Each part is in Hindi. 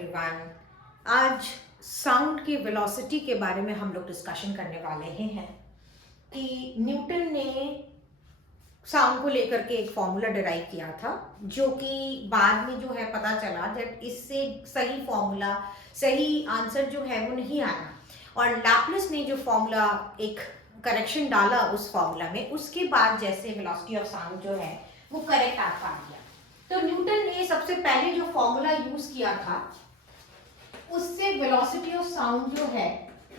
एवरीवन। आज साउंड की वेलोसिटी के बारे में हम लोग डिस्कशन करने वाले हैं कि न्यूटन ने साउंड को लेकर के एक फॉर्मूला डिराइव किया था, जो कि बाद में जो है पता चला जब इससे सही फॉर्मूला, सही आंसर जो है वो नहीं आया, और लैप्लेस ने जो फॉर्मूला एक करेक्शन डाला उस फॉर्मूला में, उसके बाद जैसे वेलोसिटी ऑफ साउंड जो है वो करेक्ट आ पा गया। तो न्यूटन ने सबसे पहले जो फॉर्मूला यूज किया था उससे वेलोसिटी ऑफ साउंड जो है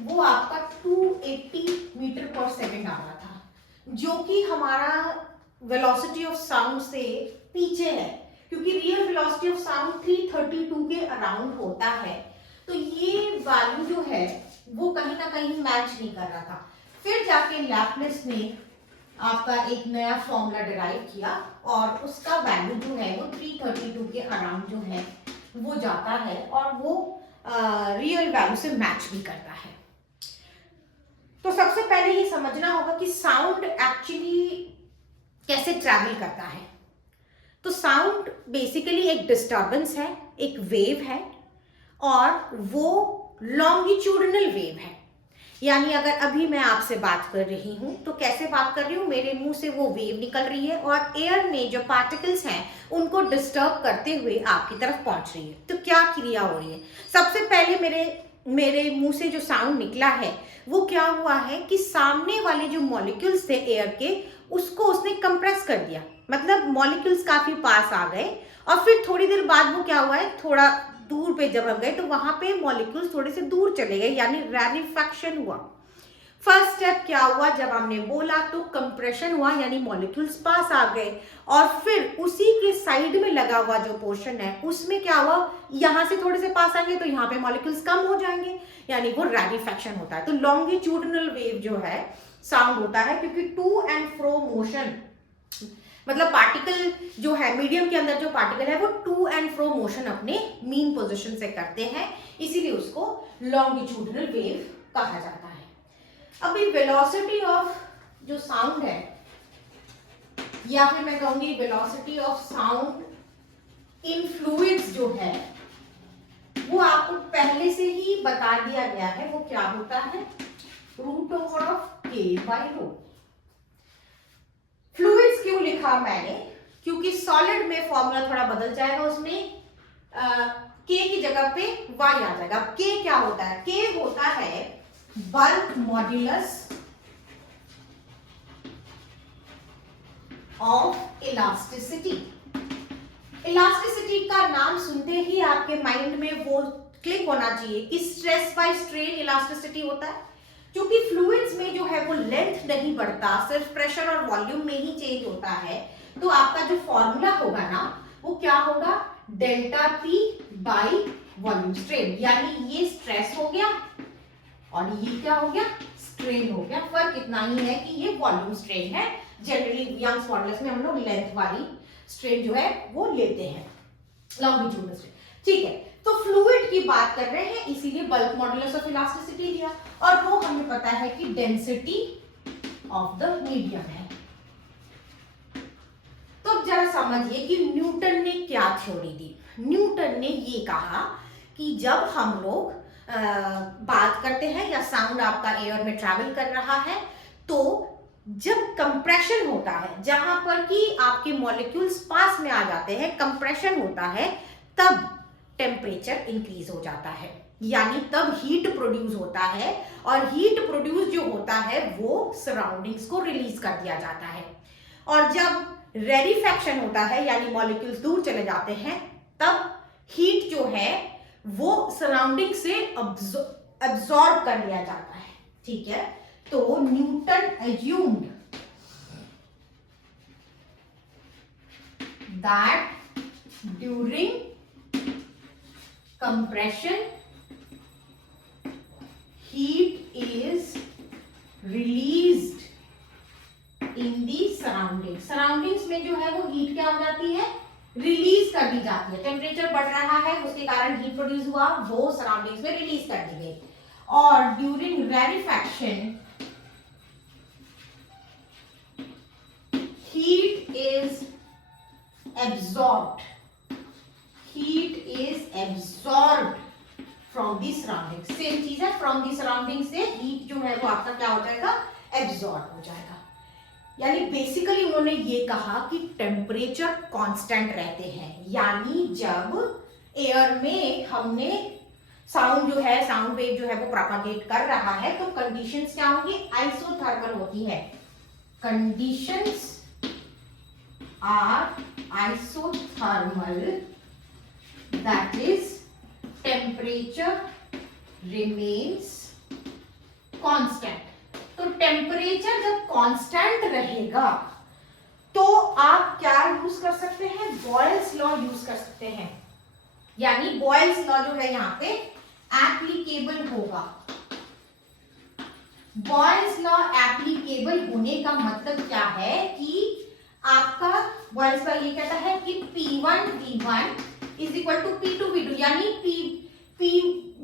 वो आपका 280 मीटर पर सेकेंड आ रहा था, जो कि हमारा वेलोसिटी ऑफ साउंड से पीछे है, क्योंकि रियल वेलोसिटी ऑफ साउंड 332 के अराउंड होता है। तो ये वैल्यू जो है वो कहीं ना कहीं मैच नहीं कर रहा था। फिर जाके लैप्लेस ने आपका एक नया फॉर्मूला डिराइव किया और उसका वैल्यू जो है वो 332 के अराउंड जो है वो जाता है और वो रियल वैल्यू से मैच भी करता है। तो सबसे पहले ये समझना होगा कि साउंड एक्चुअली कैसे ट्रैवल करता है। तो साउंड बेसिकली एक डिस्टर्बेंस है, एक वेव है, और वो लॉन्गिट्यूडिनल वेव है। यानी अगर अभी मैं आपसे बात कर रही हूं तो कैसे बात कर रही हूं, मेरे मुंह से वो वेव निकल रही है और एयर में जो पार्टिकल्स हैं उनको डिस्टर्ब करते हुए आपकी तरफ पहुंच रही है। तो क्या क्रिया हो रही है? सबसे पहले मेरे मुंह से जो साउंड निकला है वो क्या हुआ है कि सामने वाले जो मॉलिक्यूल्स थे एयर के, उसको उसने कंप्रेस कर दिया। मतलब मॉलिक्यूल्स काफी पास आ गए और फिर थोड़ी देर बाद वो क्या हुआ है, थोड़ा दूर पे जब हम गए तो वहां पे मॉलिक्यूल्स थोड़े से दूर चले गए, यानी रैरिफैक्शन हुआ। फर्स्ट स्टेप क्या हुआ, जब हमने बोला तो कंप्रेशन हुआ, यानी मॉलिक्यूल्स पास आ गए, और फिर उसी के साइड में लगा हुआ जो पोर्शन है उसमें क्या हुआ, यहां से थोड़े से पास आएंगे तो यहाँ पे मॉलिक्यूल्स कम हो जाएंगे, यानी वो रैरिफैक्शन होता है। तो लॉन्गिट्यूडिनल वेव जो है साउंड होता है, क्योंकि टू एंड फ्रो मोशन, मतलब पार्टिकल जो है मीडियम के अंदर जो पार्टिकल है वो टू एंड फ्रो मोशन अपने मीन पोजीशन से करते हैं, इसीलिए उसको लॉन्गिट्यूडिनल वेव कहा जाता है। अभी वेलोसिटी ऑफ जो साउंड है, या फिर मैं कहूंगी velocity of sound in fluids जो है वो आपको पहले से ही बता दिया गया है। वो क्या होता है, रूट ओवर ऑफ के बाय रो। फ्लूइड्स क्यों लिखा मैंने, क्योंकि सॉलिड में फॉर्मूला थोड़ा बदल जाएगा, उसमें के की जगह पे वाई आ जाएगा। के क्या होता है, के होता है bulk modulus of elasticity. Elasticity का नाम सुनते ही आपके माइंड में वो क्लिक होना चाहिए कि स्ट्रेस बाय स्ट्रेन इलास्टिसिटी होता है। क्योंकि फ्लूइड्स में जो है वो लेंथ नहीं बढ़ता, सिर्फ प्रेशर और वॉल्यूम में ही चेंज होता है। तो आपका जो फॉर्मूला होगा ना वो क्या होगा, delta P by volume strain, यानी ये स्ट्रेस हो गया और ये क्या हो गया, स्ट्रेन हो गया। फर्क इतना ही है कि ये वॉल्यूम स्ट्रेन है। जनरली यंग्स मॉडुलस में हम लोग लेंथ वाली स्ट्रेन जो है वो लेते हैं, लॉन्गिट्यूडिनल स्ट्रेन। ठीक है, तो फ्लूइड की बात कर रहे हैं, इसीलिए बल्क मॉडुलस ऑफ इलास्टिसिटी लिया, और वो हमें पता है कि डेंसिटी ऑफ द मीडियम है। तो जरा समझिए कि न्यूटन ने क्या थ्योरी दी। न्यूटन ने ये कहा कि जब हम लोग बात करते हैं या साउंड आपका एयर में ट्रैवल कर रहा है, तो जब कंप्रेशन होता है, जहां पर कि आपके मॉलिक्यूल्स पास में आ जाते हैं, कंप्रेशन होता है, तब टेम्परेचर इंक्रीज हो जाता है, यानी तब हीट प्रोड्यूस होता है, और हीट प्रोड्यूस जो होता है वो सराउंडिंग्स को रिलीज कर दिया जाता है। और जब रेरिफैक्शन होता है, यानी मॉलिक्यूल्स दूर चले जाते हैं, तब हीट जो है वो सराउंडिंग से अब्सॉर्ब कर लिया जाता है। ठीक है, तो Newton assumed that during compression heat is released in the surroundings। Surroundings में जो है वो हीट क्या हो जाती है, रिलीज कर दी जाती है। टेम्परेचर बढ़ रहा है, उसके कारण हीट प्रोड्यूस हुआ, वो सराउंडिंग्स में रिलीज कर दी गई। और during rarefaction heat is absorbed, heat is absorbed from the surrounding. Same चीज है, फ्रॉम दी सराउंडिंग से हीट जो है वो आपका क्या हो जाएगा, एब्सॉर्ब हो जाएगा। यानी बेसिकली उन्होंने ये कहा कि टेम्परेचर कांस्टेंट रहते हैं, यानी जब एयर में हमने साउंड जो है, साउंड वेव जो है वो प्रोपागेट कर रहा है, तो कंडीशंस क्या होंगी, आइसोथर्मल होती है। Conditions are isothermal, that is temperature remains constant. तो टेम्परेचर जब कांस्टेंट रहेगा तो आप क्या यूज कर सकते हैं, बॉयल्स लॉ यूज कर सकते हैं। यानी बॉयल्स लॉ जो है यहाँ पे एप्लीकेबल होगा। बॉयल्स लॉ एप्लीकेबल होने का मतलब क्या है कि आपका बॉयल्स लॉ ये कहता है कि P1V1 is equal to P2V2, यानी P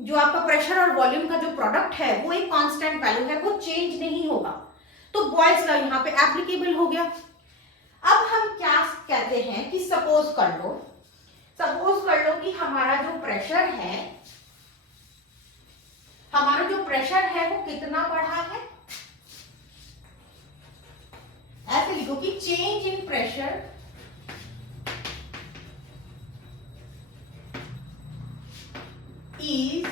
जो आपका प्रेशर और वॉल्यूम का जो प्रोडक्ट है वो एक कांस्टेंट वैल्यू है, वो चेंज नहीं होगा। तो बॉयल्स लॉ यहाँ पे एप्लीकेबल हो गया। अब हम क्या कहते हैं कि सपोज कर लो कि हमारा जो प्रेशर है वो कितना बढ़ा है। ऐसे लिखो कि change in pressure is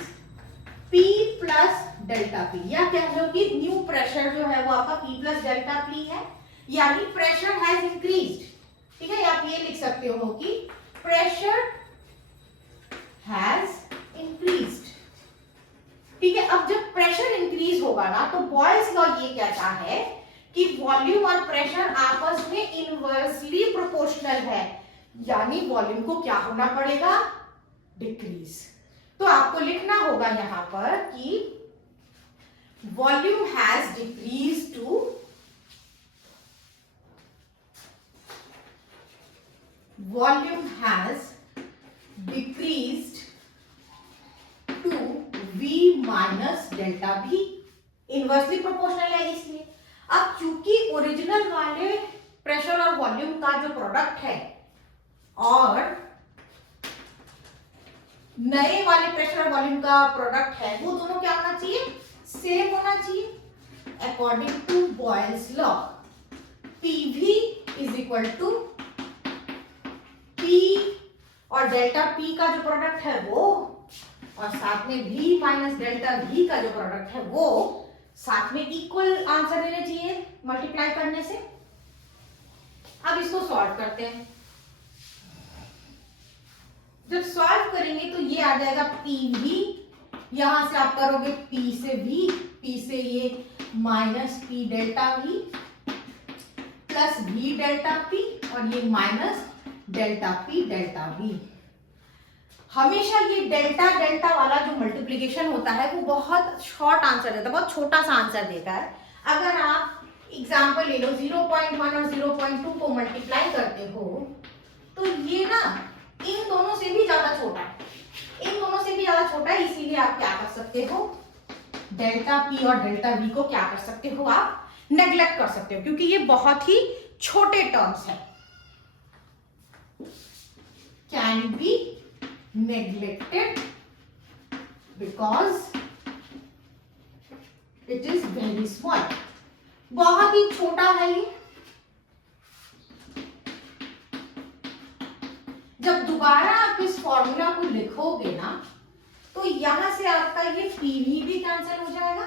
P plus delta P, या कह लो कि न्यू प्रेशर जो है वो आपका P प्लस डेल्टा P है, यानी प्रेशर हैज इंक्रीज्ड। ठीक है, आप ये लिख सकते हो कि प्रेशर हैज इंक्रीज्ड। ठीक है, अब जब प्रेशर इंक्रीज होगा ना तो बॉयल्स लॉ ये कहता है कि वॉल्यूम और प्रेशर आपस में इनवर्सली प्रोपोर्शनल है, यानी वॉल्यूम को क्या होना पड़ेगा, डिक्रीज। तो आपको लिखना होगा यहां पर कि volume has decrease to V minus delta V, inversely proportional है इसलिए। अब चूंकि ओरिजिनल वाले प्रेशर और वॉल्यूम का जो प्रोडक्ट है और नए वाले प्रेशर और वॉल्यूम का प्रोडक्ट है वो दोनों क्या होना चाहिए, सेम होना चाहिए। According to Boyle's law PV is equal to P और डेल्टा P का जो प्रोडक्ट है वो, और साथ में V माइनस डेल्टा V का जो प्रोडक्ट है वो साथ में इक्वल आंसर देने चाहिए मल्टीप्लाई करने से। अब इसको सॉल्व करते हैं। जब सॉल्व करेंगे तो ये आ जाएगा PV, यहां से आप करोगे P से V, P से ये minus P delta V plus V delta P और ये minus delta P delta V। हमेशा ये डेल्टा डेल्टा वाला जो मल्टीप्लीकेशन होता है वो बहुत शॉर्ट आंसर देता है, बहुत छोटा सा आंसर देता है। अगर आप एग्जांपल ले लो 0.1 और 0.2 को मल्टीप्लाई करते हो तो ये ना इन दोनों से भी ज्यादा छोटा है, इसीलिए आप क्या कर सकते हो, डेल्टा P और डेल्टा V को क्या कर सकते हो, आप नेग्लेक्ट कर सकते हो, क्योंकि ये बहुत ही छोटे टर्म्स हैं, can be neglected because it is very small, बहुत ही छोटा है ये। जब दोबारा आप इस फॉर्मूला को लिखोगे ना तो यहां से आपका ये PV भी कैंसिल हो जाएगा।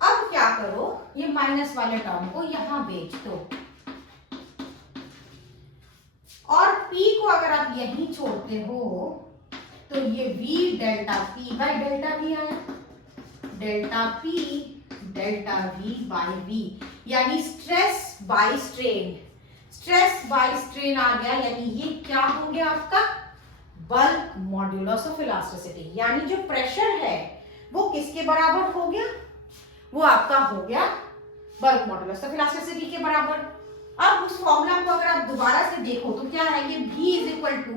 अब क्या करो, ये माइनस वाले टर्म को यहां भेज दो और P को अगर आप यहीं छोड़ते हो तो ये V delta P by delta V आया, delta P delta V by V, यानी स्ट्रेस बाई स्ट्रेन आ गया। यानी ये क्या हो गया आपका, बल्क मॉड्यूलस ऑफ इलास्टिसिटी, यानी जो प्रेशर है वो किसके बराबर हो गया, वो आपका हो गया बल्क मॉड्यूलस ऑफ इलास्टिसिटी के बराबर। अब उस फॉर्मूला को अगर आप दोबारा से देखो तो क्या है, ये V is equal to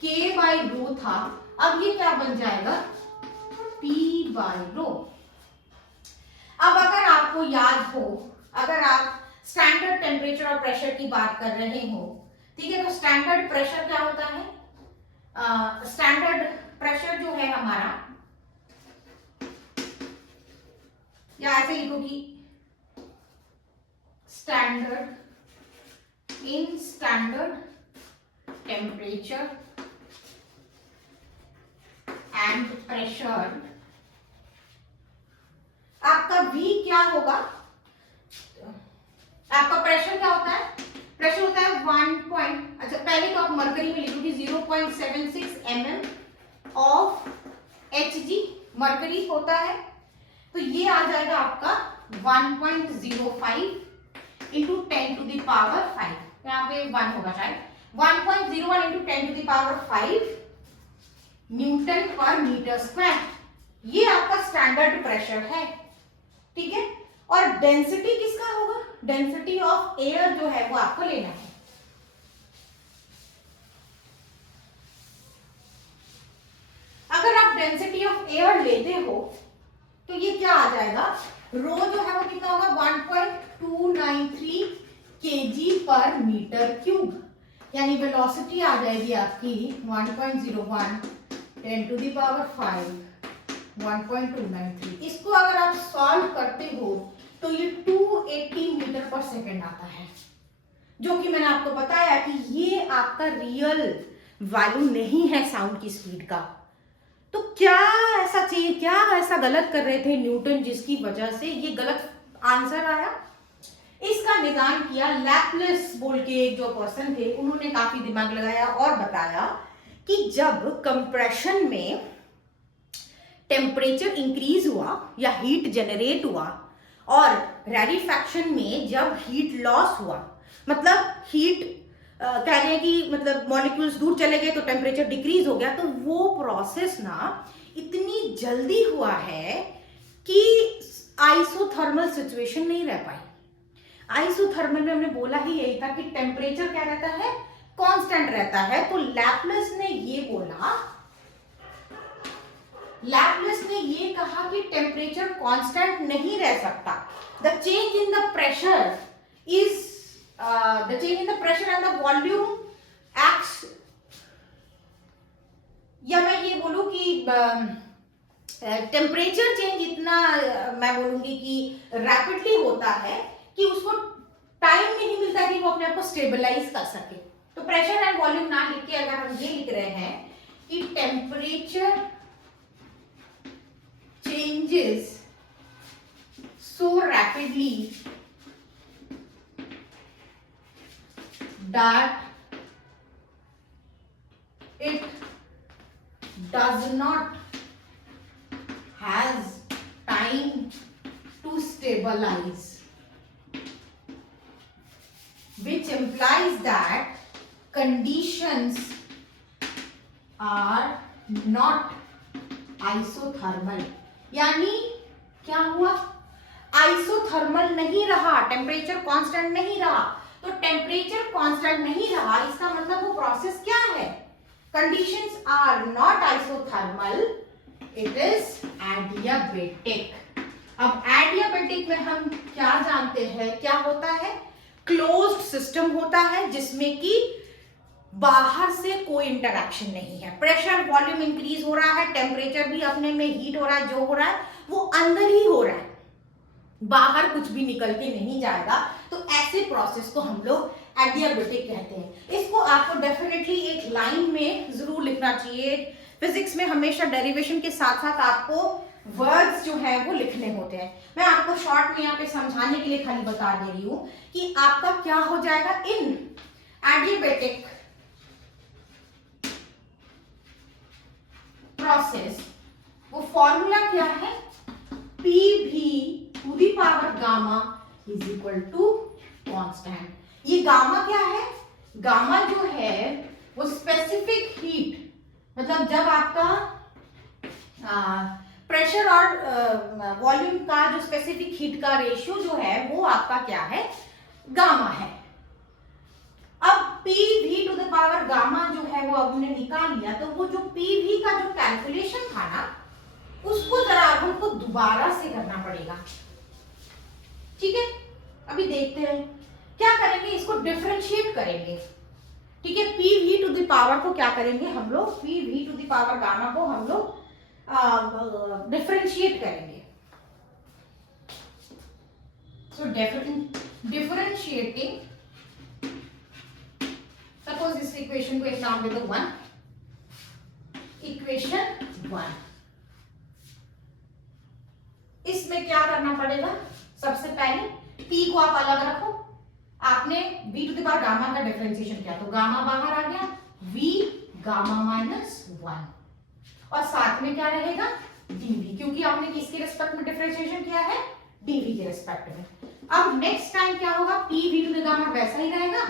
K by rho था, अब ये क्या बन जाएगा, P बाई रो। अब अगर आपको याद हो, अगर आप स्टैंडर्ड टेम्परेचर और प्रेशर की बात कर रहे हो, ठीक है, तो स्टैंडर्ड प्रेशर क्या होता है, स्टैंडर्ड प्रेशर जो है हमारा, या ऐसे लिखो कि standard in standard temperature and pressure, आपका V क्या होगा? आपका प्रेशर क्या होता है? प्रेशर होता है 1 अच्छा पहले तो आप मरकरी में लिखोगे 0.76 mm ऑफ Hg मरकरी होता है, तो ये आ जाएगा आपका 1.05 इंटू 10 टू द पावर 5, यहाँ पे 1 होगा शायद, 1.01 into 10 to the power 5 newton per metre square. ये आपका स्टैंडर्ड प्रेशर है, ठीक है। और डेंसिटी किसका होगा? डेंसिटी ऑफ एयर जो है वो आपको लेना है। अगर आप डेंसिटी ऑफ एयर लेते हो तो ये क्या आ जाएगा? रो जो है वो कितना होगा? 1.293 kg पर मीटर क्यूब, यानी वेलोसिटी आ जाएगी आपकी 1.01 10 टू द पावर 5 1.293। इसको अगर आप सॉल्व करते हो तो ये 280 मीटर पर सेकेंड आता है, जो कि मैंने आपको बताया कि ये आपका रियल वैल्यू नहीं है साउंड की स्पीड का। तो क्या ऐसा गलत कर रहे थे न्यूटन जिसकी वजह से ये गलत आंसर आया? इसका निदान किया लैपलेस बोल के एक जो पर्सन थे, उन्होंने काफी दिमाग लगाया और बताया कि जब कंप्रेशन में टेम्परेचर इंक्रीज हुआ या हीट जनरेट हुआ और रैरिफैक्शन में जब हीट लॉस हुआ, मतलब हीट कह रहे हैं कि मतलब मॉलिक्यूल्स दूर चले गए तो टेम्परेचर डिक्रीज हो गया, तो वो प्रोसेस ना इतनी जल्दी हुआ है कि आइसोथर्मल सिचुएशन नहीं रह पाई। आइसोथर्मल में हमने बोला ही यही था कि टेम्परेचर क्या रहता है? कांस्टेंट रहता है। तो लैपलेस ने ये कहा कि टेम्परेचर कांस्टेंट नहीं रह सकता। The change in the pressure and the volume acts, या मैं ये बोलूं कि टेम्परेचर चेंज इतना मैं बोलूंगी कि रैपिडली होता है कि उसको टाइम नहीं मिलता कि वो अपने आप को स्टेबलाइज कर सके। तो प्रेशर एंड वॉल्यूम ना लिख के अगर हम ये लिख रहे हैं कि temperature changes so rapidly that it does not has time to stabilize, which implies that conditions are not isothermal। यानी क्या हुआ? आइसोथर्मल नहीं रहा, टेम्परेचर कांस्टेंट नहीं रहा। तो टेम्परेचर कांस्टेंट नहीं रहा, इसका मतलब वो प्रोसेस क्या है? Conditions are not isothermal, it is adiabatic। अब adiabatic में हम क्या जानते हैं? क्या होता है? क्लोज्ड सिस्टम होता है जिसमें कि बाहर से कोई इंटरैक्शन नहीं है। प्रेशर वॉल्यूम इंक्रीज हो रहा है, टेम्परेचर भी अपने में हीट हो रहा है, जो हो रहा है वो अंदर ही हो रहा है, बाहर कुछ भी निकल के नहीं जाएगा। तो ऐसे प्रोसेस को हम लोग एडियाबेटिक कहते हैं। इसको आपको डेफिनेटली एक लाइन में जरूर लिखना चाहिए। फिजिक्स में हमेशा डेरिवेशन के साथ साथ आपको वर्ड्स जो है वो लिखने होते हैं। मैं आपको शॉर्ट में यहाँ पे समझाने के लिए खाली बता दे रही हूं कि आपका क्या हो जाएगा इन एडियाबेटिक प्रोसेस। वो फॉर्मूला क्या है? PV to the power gamma is equal to constant. ये गामा क्या है? गामा जो है वो स्पेसिफिक हीट, मतलब जब आपका प्रेशर और वॉल्यूम का जो स्पेसिफिक हीट का रेशियो जो है वो आपका क्या है? गामा है। अब PV to the power gamma जो है वो अब हमने निकाल लिया, तो वो जो PV का जो कैलकुलेशन था ना, उसको जरा हमको दोबारा से करना पड़ेगा। ठीक है, अभी देखते हैं क्या करेंगे। इसको डिफरेंशिएट करेंगे। ठीक है। P V to the power को क्या करेंगे हम लोग, P V to the power gamma को हम लोग डिफरेंशिएट करेंगे। सो डिफरेंशिएटिंग, सपोज इस इक्वेशन को एक नाम दे दो 1, इक्वेशन 1। इसमें क्या करना पड़ेगा, सबसे पहले p को आप अलग रखो। आपने v to the power gamma का डिफरेंशिएशन किया तो गामा बाहर आ गया, v गामा माइनस 1, और साथ में क्या रहेगा dv, क्योंकि आपने किसके रिस्पेक्ट में डिफरेंशिएशन किया है, dv के रिस्पेक्ट में। अब नेक्स्ट टाइम क्या होगा, p v to the gamma वैसा ही रहेगा,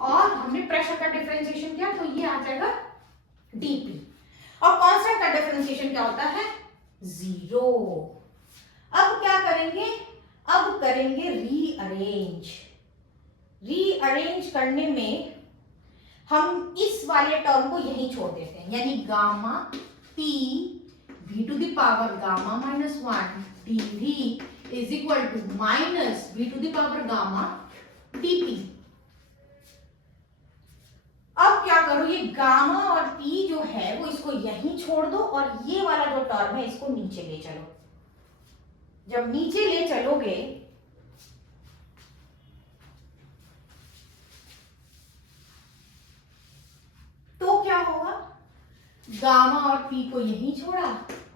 और हमने प्रेशर का डिफरेंशिएशन किया तो ये आ जाएगा dp, और कांस्टेंट का डिफरेंशिएशन क्या होता है, 0। अब क्या करेंगे, अब करेंगे रीअरेंज। रीअरेंज करने में हम इस वाले टर्म को यहीं छोड़ देते हैं, यानी gamma p v to the power gamma minus 1 dv is equal to minus v to the power gamma dp। अब क्या करो, ये गामा और p जो है वो इसको यहीं छोड़ दो, और ये वाला जो टर्म है इसको नीचे ले चलो। जब नीचे ले चलोगे तो क्या होगा, गामा और p को यहीं छोड़ा,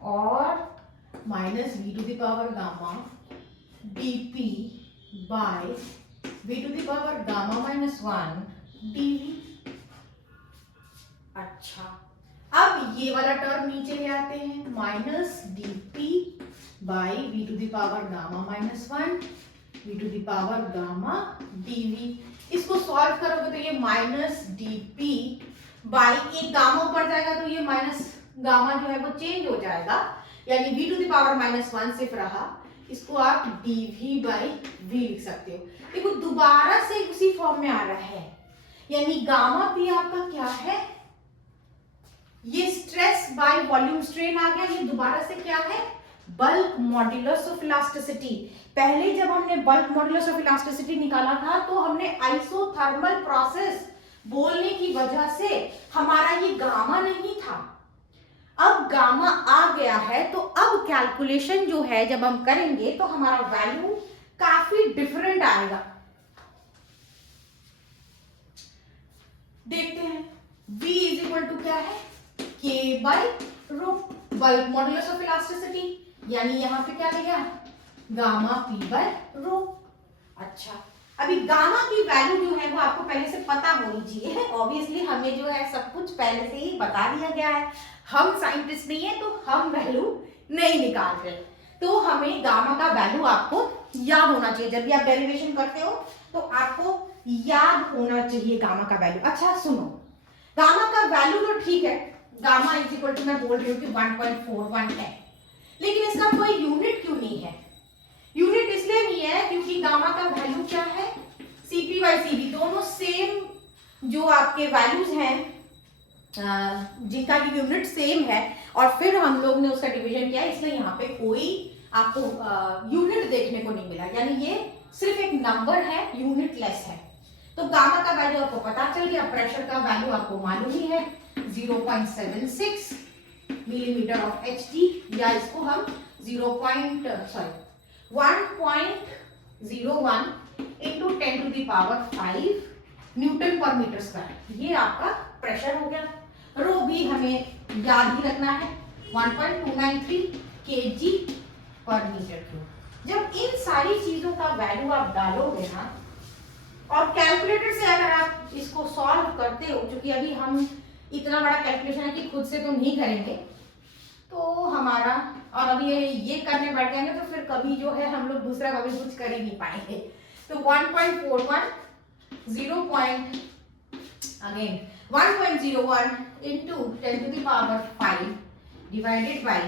और minus v to the power gamma dp by v to the power gamma minus 1 dv। अच्छा, अब ये वाला टर्म नीचे ले आते हैं, minus dp by V to the power gamma minus 1 V to the power gamma dv। इसको सॉल्व करोगे तो ये माइनस dp बाई, एक गामा ऊपर जाएगा तो ये माइनस गामा जो है वो चेंज हो जाएगा, यानी V to the power minus 1 सिर्फ रहा, इसको आप dv बाई v लिख सकते हो। देखो दोबारा से उसी फॉर्म में आ रहा है, यानी गामा p आपका क्या है, ये स्ट्रेस बाय वॉल्यूम स्ट्रेन आ गया, ये दोबारा से क्या है, बल्क मॉड्यूलस ऑफ इलास्टिसिटी। पहले जब हमने बल्क मॉड्यूलस ऑफ इलास्टिसिटी निकाला था तो हमने आइसोथर्मल प्रोसेस बोलने की वजह से हमारा ये गामा नहीं था, अब गामा आ गया है, तो अब कैलकुलेशन जो है जब हम करेंगे तो हमारा वैल्यू काफी डिफरेंट आएगा। देखते हैं, v इज इक्वल टू क्या है, k by row, bulk modulus of elasticity, यानी यहां पे क्या लिखा, गामा p बाय रो। अच्छा, अभी गामा की वैल्यू जो है वो आपको पहले से पता होनी चाहिए, ऑब्वियसली हमें जो है सब कुछ पहले से ही बता दिया गया है, हम साइंटिस्ट नहीं है तो हम वैल्यू नहीं निकाल रहे, तो हमें गामा का वैल्यू आपको याद होना चाहिए। जब भी आप डेरिवेशन करते हो तो आपको याद होना चाहिए गामा का वैल्यू। अच्छा सुनो, गामा का वैल्यू तो ठीक है, गामा इज इक्वल टू मैं बोल रही हूँ कि 1.41 है, लेकिन इसका कोई यूनिट क्यों नहीं है? यूनिट इसलिए नहीं है क्योंकि गामा का वैल्यू क्या है, Cp बाई Cv, दोनों सेम जो आपके वैल्यूज हैं जिनका यूनिट सेम है, और फिर हम लोग ने उसका डिवीजन किया, इसलिए यहाँ पे कोई आपको यूनिट देखने को नहीं मिला, यानी ये सिर्फ एक नंबर है, यूनिट लेस है। तो गामा का वैल्यू आपको पता चल गया, प्रेशर का वैल्यू आपको मालूम ही है 0.76 मिलीमीटर ऑफ Hg, या इसको हम 1.01 into 10 to the power 5 newton per metre square, ये आपका प्रेशर हो गया। रो भी हमें याद ही रखना है 1.293 kg पर मीटर क्यूब। जब इन सारी चीजों का वैल्यू आप डालोगे ना, और कैलकुलेटर से अगर आप इसको सॉल्व करते हो, क्योंकि अभी हम इतना बड़ा कैलकुलेशन है कि खुद से तो नहीं करेंगे, तो हमारा, और अभी ये करने बैठ जाएंगे तो फिर कभी जो है हम लोग दूसरा कभी कुछ कर ही नहीं पाएंगे। तो 1.41 1.01 into 10 to the power 5 divided by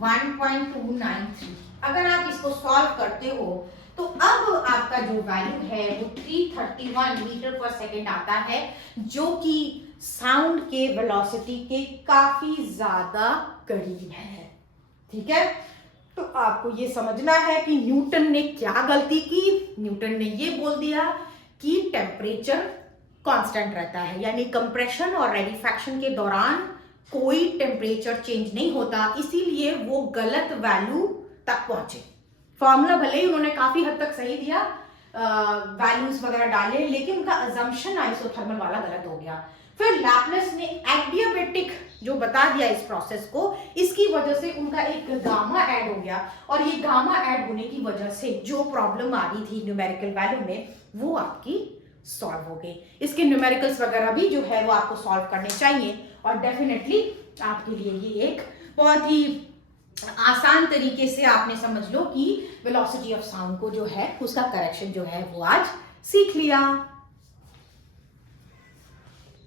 1.293, अगर आप इसको सॉल्व करते हो तो अब आपका जो वैल्यू है वो 331 मीटर पर सेकेंड आता है, जो कि साउंड के वेलोसिटी के काफी ज्यादा करीब है। ठीक है, तो आपको ये समझना है कि न्यूटन ने क्या गलती की। न्यूटन ने ये बोल दिया कि टेम्परेचर कांस्टेंट रहता है, यानी कंप्रेशन और रेडिफैक्शन के दौरान कोई टेम्परेचर चेंज नहीं होता, इसीलिए वो गलत वैल्यू तक पहुंचे। फॉर्मूला भले ही उन्होंने काफी हद तक सही दिया, वैल्यूज वगैरह डाले, लेकिन उनका अजम्पशन आइसोथर्मल वाला गलत हो गया। फिर लैपलेस ने एडियाबेटिक जो बता दिया इस प्रोसेस को, इसकी वजह से उनका एक गामा ऐड हो गया, और ये गामा ऐड होने की वजह से जो प्रॉब्लम आ रही थी न्यूमेरिकल वैल्यू में, वो आपकी सॉल्व हो गई। इसके न्यूमेरिकल्स वगैरह भी जो है वो आपको सॉल्व करने चाहिए, और डेफिनेटली आपके लिए ये एक बहुत ही आसान तरीके से आपने समझ लो कि वेलोसिटी ऑफ साउंड को जो है उसका करेक्शन जो है वो आज सीख लिया।